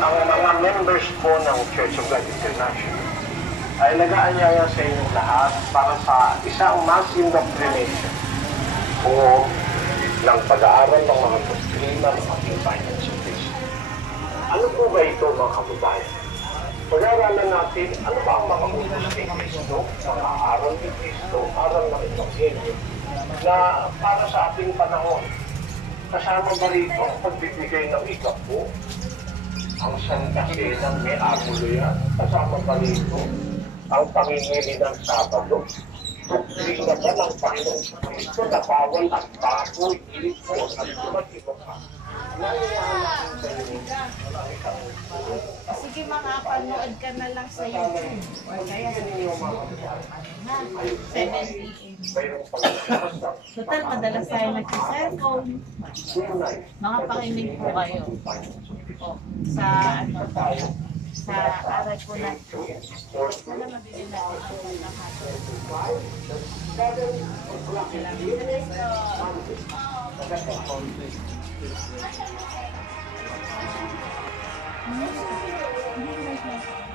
ang mga members po ng Church of God International ay nag-aanyaya sa inyong lahat para sa isang mass indoctrination o ng pag-aaral ng mga doktrina ng ating Panginoon sa Kristo. Ano po ba ito, mga kababayan? Pag-aaralan natin, ano ba ang mga utos ni Kristo, mga aral ni Kristo, aral ng Ebanghelyo, na para sa ating panahon. Kasama ba rito ang pagbibigay ng ikapo, ang Santa Cena, may amulo yan? Kasama ba rito ang pangingili ng Sabado? Doktrina ba ng Panginoon sa Kristo na bawal ang baboy, ilipon, at iba pa? Nangyayari sa inyo. Sige, makapanood ka na lang sa YouTube or kaya sa Facebook. 7 p.m. Total, madalas tayo nag-cellphone. Makapakinig po kayo. Sa ano tayo. Sa aral po natin. Sana mabili natin ang lahat. Salamat.